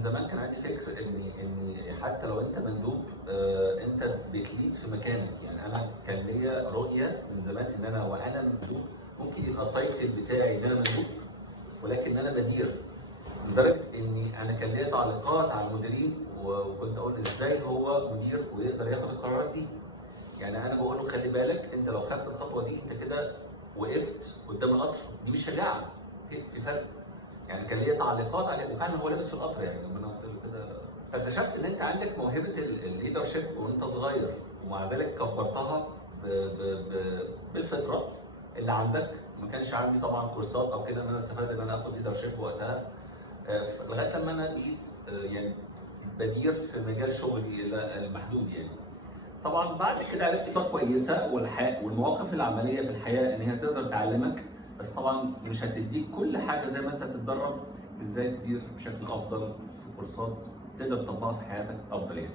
زمان كان عندي فكر ان حتى لو انت مندوب انت بتليد في مكانك. يعني انا كان ليا رؤيه من زمان ان انا وانا مندوب ممكن يبقى التايتل بتاعي ان انا مندوب، ولكن انا بدير. لدرجه اني انا كان ليا تعليقات على المديرين وكنت اقول ازاي هو مدير ويقدر ياخد القرارات دي. يعني انا بقول له خلي بالك، انت لو خدت الخطوه دي انت كده وقفت قدام القطر، دي مش شجاعه، في فرق. يعني كان ليا تعليقات عليه، وفعلا هو لابس في القطر. يعني لما انا قلت له كده فاكتشفت ان انت عندك موهبه الليدر شيب وانت صغير، ومع ذلك كبرتها بالفطره اللي عندك. ما كانش عندي طبعا كورسات او كده ان انا استفاد ان انا اخد ليدر شيب وقتها، لغايه لما انا بقيت يعني بدير في مجال شغلي المحدود. يعني طبعا بعد كده عرفت كلمه كويسه، والمواقف العمليه في الحياه ان هي تقدر تعلمك، بس طبعا مش هتديك كل حاجه زي ما انت تتدرب ازاي تدير بشكل افضل في كورسات تقدر تطبقها في حياتك افضل يعني.